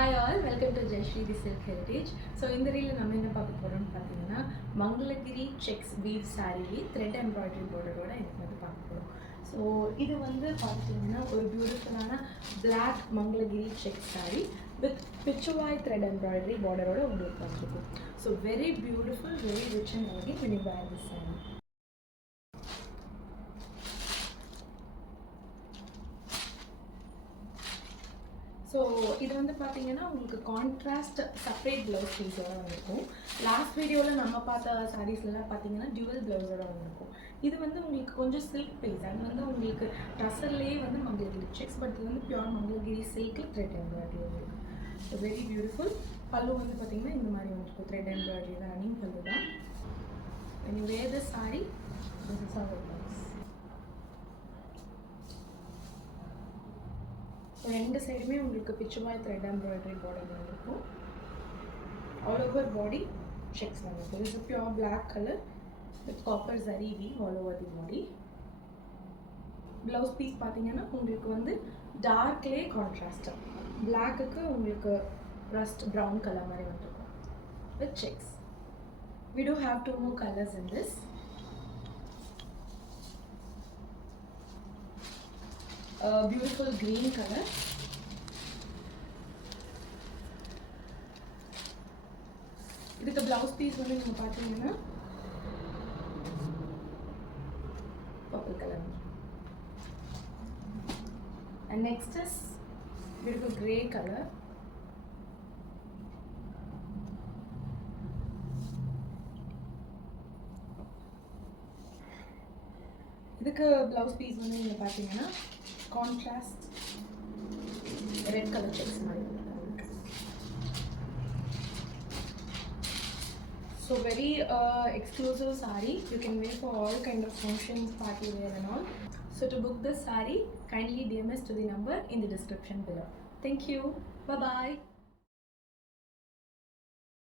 Hi all, welcome to Jayashree the Silk Heritage. So in the reel நம்ம என்ன பார்க்க போறோம்னு பார்த்தீங்கன்னா மங்களகிரி செக்ஸ் வீவ் சாரிலே த்ரெட் எம்ப்ராய்டரி பார்டரோட எனக்கு வந்து பார்க்க போறோம். ஸோ இது வந்து பார்த்தீங்கன்னா ஒரு பியூட்டிஃபுல்லான black Mangalagiri checks saree with Pichwai thread embroidery பார்டரோட உங்களுக்கு வந்துருக்கும். So very beautiful, very rich and elegant when you wear this saree. So இது வந்து பார்த்தீங்கன்னா உங்களுக்கு கான்ட்ராஸ்ட் செப்பரேட் ப்ளவுஸ் பீஸோட வந்திருக்கும். லாஸ்ட் வீடியோவில் நம்ம பார்த்த சாரீஸ்லாம் பார்த்தீங்கன்னா டியூவல் ப்ளவுஸோட வந்திருக்கும். இது வந்து உங்களுக்கு கொஞ்சம் சில்க் பேஸ், அது வந்து உங்களுக்கு டசர்லேயே வந்து மங்களகிரி செக்ஸ், பட் இது வந்து பியூர் மங்களகிரி சில்கில் த்ரெட் எம்ப்ராய்டரி வந்திருக்கு. So very beautiful. பல்லு வந்து பார்த்தீங்கன்னா இந்த மாதிரி வந்துருக்கும், த்ரெட் எம்ப்ராய்டரி தான், ரன்னிங் பல்லு தான். when you wear this saree, this is how it looks. ரெண்டு சைடுமே உங்களுக்கு பிச்சுவாய் த்ரெட் எம்ப்ராய்டரி பார்டர் வந்துருக்கும். ஆல் ஓவர் பாடி செக்ஸ் வந்துருக்கும். இது pure black colour with copper zari weave all over the body. Blouse piece பார்த்தீங்கன்னா உங்களுக்கு வந்து டார்க்லேயே கான்ட்ராஸ்ட், பிளாக்குக்கு உங்களுக்கு ரஸ்ட் ப்ரௌன் கலர் மாதிரி வந்துருக்கும் with sex. We do have two more colors in this. Beautiful green color. இதுக்கு blouse piece வந்து நீங்க பாத்தீங்கன்னா purple color. And next is beautiful grey color. இதுக்கு blouse piece வந்து நீங்க பாத்தீங்கன்னா கான்ட்ராஸ்ட் ரெட் கலர் செக்ஸ் மாதிரி இருக்கு. So very exclusive saree. You can wear for all kind of functions, party wear and all. So to book this saree, kindly DM us to the number in the description below. Thank you. Bye bye.